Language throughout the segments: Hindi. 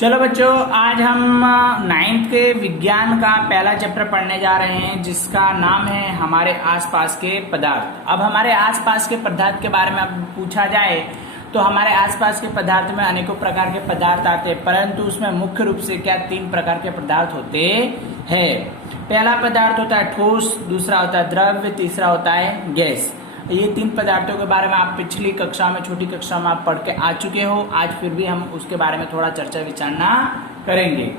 चलो बच्चों, आज हम नाइन्थ के विज्ञान का पहला चैप्टर पढ़ने जा रहे हैं जिसका नाम है हमारे आसपास के पदार्थ। अब हमारे आसपास के पदार्थ के बारे में अब पूछा जाए तो हमारे आसपास के पदार्थ में अनेकों प्रकार के पदार्थ आते हैं, परंतु उसमें मुख्य रूप से क्या 3 प्रकार के पदार्थ होते हैं। पहला पदार्थ होता है ठोस, दूसरा होता है द्रव्य, तीसरा होता है गैस। ये 3 पदार्थों के बारे में आप पिछली कक्षा में, छोटी कक्षा में आप पढ़ के आ चुके हो। आज फिर भी हम उसके बारे में थोड़ा चर्चा विचारना करेंगे।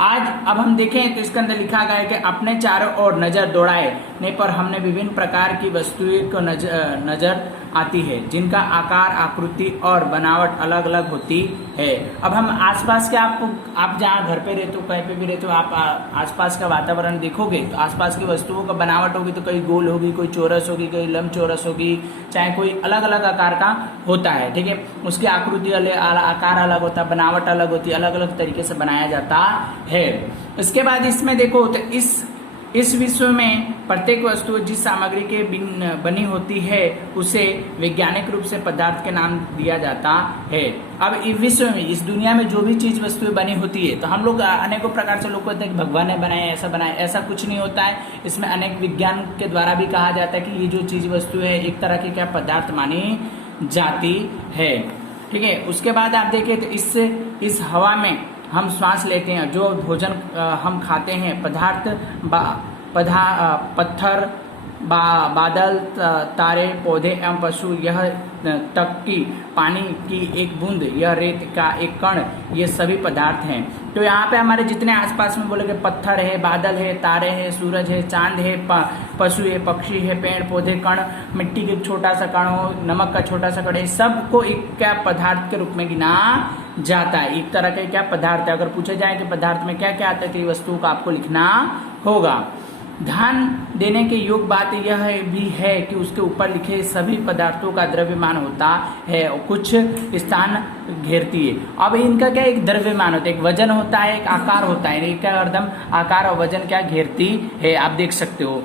आज अब हम देखें तो इसके अंदर लिखा गया है कि अपने चारों ओर नजर दौड़ाने पर हमने विभिन्न प्रकार की वस्तुएं को नजर आती है जिनका आकार, आकृति और बनावट अलग अलग होती है। अब हम आसपास के आप जहाँ घर पे रहते हो, कहीं पे भी रहते हो, आप आसपास का वातावरण देखोगे तो आसपास की वस्तुओं का बनावट होगी तो कोई गोल होगी, कोई चौरस होगी, कोई लंबचौरस होगी, चाहे कोई अलग अलग आकार का होता है। ठीक है, उसकी आकृति आकार अलग होता है, बनावट अलग होती है, अलग अलग तरीके से बनाया जाता है। इसके बाद इसमें देखो तो इस विश्व में प्रत्येक वस्तु जिस सामग्री के बनी होती है उसे वैज्ञानिक रूप से पदार्थ के नाम दिया जाता है। अब इस विश्व में, इस दुनिया में जो भी चीज वस्तुएं बनी होती है तो हम लोग अनेकों प्रकार से लोग कहते हैं कि भगवान ने बनाया, ऐसा बनाया, ऐसा कुछ नहीं होता है। इसमें अनेक विज्ञान के द्वारा भी कहा जाता है कि ये जो चीज वस्तु है एक तरह की क्या पदार्थ मानी जाती है। ठीक है, उसके बाद आप देखें तो इस हवा में हम श्वास लेते हैं, जो भोजन हम खाते हैं, पत्थर, बादल, तारे, पौधे एवं पशु, यह तक कि पानी की एक बूंद, यह रेत का एक कण, ये सभी पदार्थ हैं। तो यहाँ पे हमारे जितने आसपास में बोले कि पत्थर है, बादल है, तारे है, सूरज है, चांद है, पशु है, पक्षी है, पेड़ पौधे, कण, मिट्टी के छोटा सा कण हो, नमक का छोटा सा कण है, सबको एक क्या पदार्थ के रूप में गिना जाता है। एक तरह का क्या पदार्थ है। अगर पूछा जाए कि पदार्थ में क्या क्या आता है तो ये वस्तुओं को आपको लिखना होगा। ध्यान देने के योग्य बात यह भी है कि उसके ऊपर लिखे सभी पदार्थों का द्रव्यमान होता है और कुछ स्थान घेरती है। अब इनका क्या एक द्रव्यमान होता है, एक वजन होता है, एक आकार होता है। एक क्या एकदम आकार और वजन क्या घेरती है, आप देख सकते हो।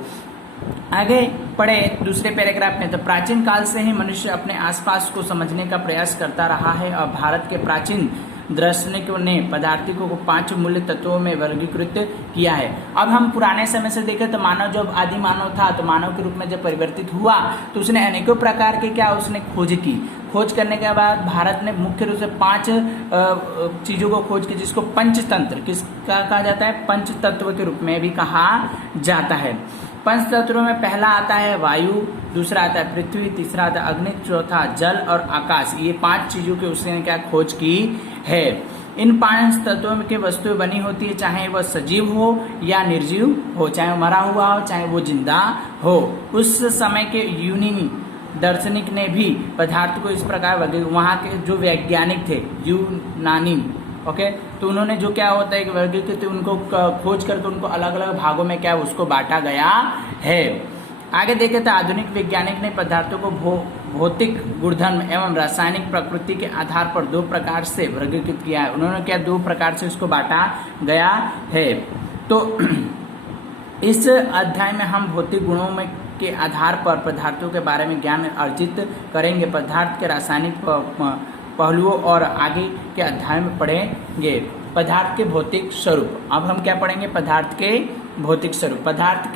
आगे पढ़े दूसरे पैराग्राफ में तो प्राचीन काल से ही मनुष्य अपने आसपास को समझने का प्रयास करता रहा है और भारत के प्राचीन दार्शनिकों ने पदार्थों को 5 मूल्य तत्वों में वर्गीकृत किया है। अब हम पुराने समय से देखें तो मानव जब आदि मानव था तो मानव के रूप में जब परिवर्तित हुआ तो उसने अनेकों प्रकार के क्या उसने खोज की। खोज करने के बाद भारत ने मुख्य रूप से 5 चीजों को खोज की जिसको पंचतंत्र किसका कहा जाता है, पंचतत्व के रूप में भी कहा जाता है। पंच तत्वों में पहला आता है वायु, दूसरा आता है पृथ्वी, तीसरा आता है अग्नि, चौथा जल और आकाश। ये 5 चीजों की उसने क्या खोज की है। इन 5 तत्वों की वस्तुएं बनी होती है, चाहे वह सजीव हो या निर्जीव हो, चाहे वो मरा हुआ हो, चाहे वो जिंदा हो। उस समय के यूनानी दार्शनिक ने भी पदार्थ को इस प्रकार, वहाँ के जो वैज्ञानिक थे यूनानी, ओके, तो उन्होंने जो क्या होता है कि वर्गीकृत उनको खोज करके उनको अलग अलग भागों में क्या उसको बांटा गया है। आगे देखे तो आधुनिक वैज्ञानिक ने पदार्थों को भौतिक गुणधर्म एवं रासायनिक प्रकृति के आधार पर 2 प्रकार से वर्गीकृत किया है। उन्होंने क्या 2 प्रकार से इसको बांटा गया है। तो इस अध्याय में हम भौतिक गुणों में के आधार पर पदार्थों के बारे में ज्ञान अर्जित करेंगे। पदार्थ के रासायनिक पहलुओं और आगे के अध्याय में पढ़ेंगे पदार्थ के भौतिक स्वरूप। अब हम क्या पढ़ेंगे, पदार्थ के भौतिक स्वरूप। पदार्थ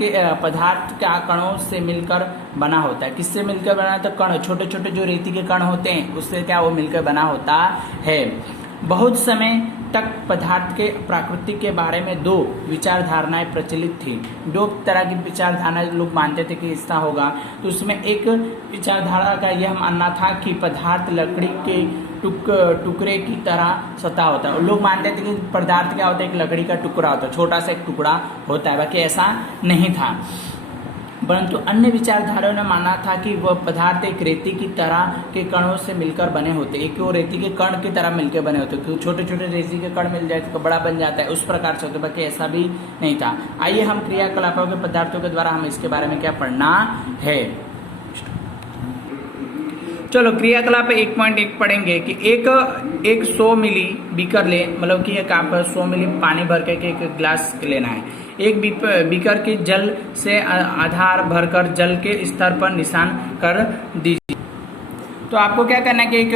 क्या कणों से मिलकर बना होता है। किससे मिलकर बना होता है, कण, छोटे छोटे जो रेती के कण होते हैं उससे क्या वो मिलकर बना होता है। बहुत समय तक पदार्थ के प्रकृति के बारे में 2 विचारधारणाएं प्रचलित थी। 2 तरह की विचारधारणा लोग मानते थे कि ऐसा होगा। तो उसमें एक विचारधारा का यह मानना था कि पदार्थ लकड़ी के टुकड़े की तरह सतह होता है। लोग मानते थे कि पदार्थ क्या होता है, एक लकड़ी का टुकड़ा होता है, छोटा सा एक टुकड़ा होता है, बाकी ऐसा नहीं था। परंतु अन्य विचारधाराओं ने माना था कि वह पदार्थ एक रेती की तरह के कणों से मिलकर बने होते, एक वो रेती के कण की तरह मिलकर बने होते, क्योंकि छोटे छोटे रेती के कण मिल जाए तो बड़ा बन जाता है, उस प्रकार से होते, बाकी ऐसा भी नहीं था। आइए हम क्रियाकलापों के पदार्थों के द्वारा हम इसके बारे में क्या पढ़ना है। चलो क्रियाकलाप 1.1 पढ़ेंगे कि एक 100 मिली बीकर ले, मतलब कि एक आप 100 मिली पानी भर के एक गिलास लेना है। एक बीकर के जल से आधार भरकर जल के स्तर पर निशान कर दीजिए। तो आपको क्या करना है कि एक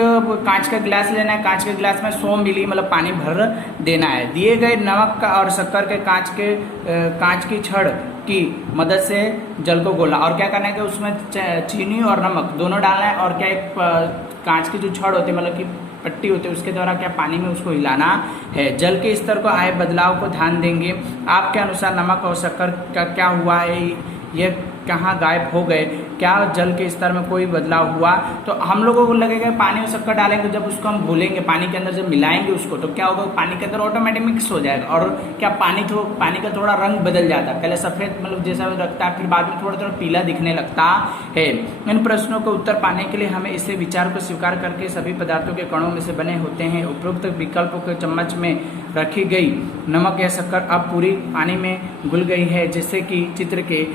कांच का गिलास लेना है, कांच के गिलास में 100 मिली मतलब पानी भर देना है। दिए गए नमक का और शक्कर के कांच की छड़ की मदद से जल को घोलना, और क्या करना है कि उसमें चीनी और नमक दोनों डालना है, और क्या एक कांच की जो छड़ होती है मतलब कि पट्टी होती है उसके द्वारा क्या पानी में उसको हिलाना है। जल के स्तर को आए बदलाव को ध्यान देंगे। आपके अनुसार नमक और शक्कर का क्या हुआ है, ये कहाँ गायब हो गए, क्या जल के स्तर में कोई बदलाव हुआ? तो हम लोगों को लगेगा पानी और शक्कर डालेंगे, जब उसको हम घोलेंगे पानी के अंदर, जब मिलाएंगे उसको तो क्या होगा, पानी के अंदर ऑटोमेटिक मिक्स हो जाएगा, और क्या पानी का थोड़ा रंग बदल जाता है, पहले सफेद मतलब जैसा रखता है, फिर बाद में थोड़ा थोड़ा पीला दिखने लगता है। इन प्रश्नों का उत्तर पाने के लिए हमें इसे विचार को स्वीकार करके सभी पदार्थों के कणों में से बने होते हैं। उपरोक्त विकल्पों के चम्मच में रखी गई नमक या शक्कर अब पूरी पानी में घुल गई है, जैसे कि चित्र के।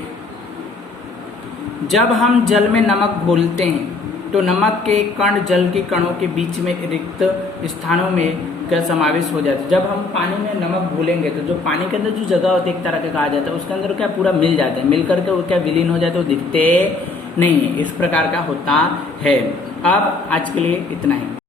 जब हम जल में नमक घोलते हैं तो नमक के कण जल के कणों के बीच में रिक्त स्थानों में का समावेश हो जाता है। जब हम पानी में नमक घोलेंगे तो जो पानी के अंदर जो जगह होती है एक तरह का कहा जाता है, उसके अंदर क्या पूरा मिल जाता है, मिल करके वो क्या विलीन हो जाते हैं, वो दिखते नहीं है। इस प्रकार का होता है। अब आज के लिए इतना ही।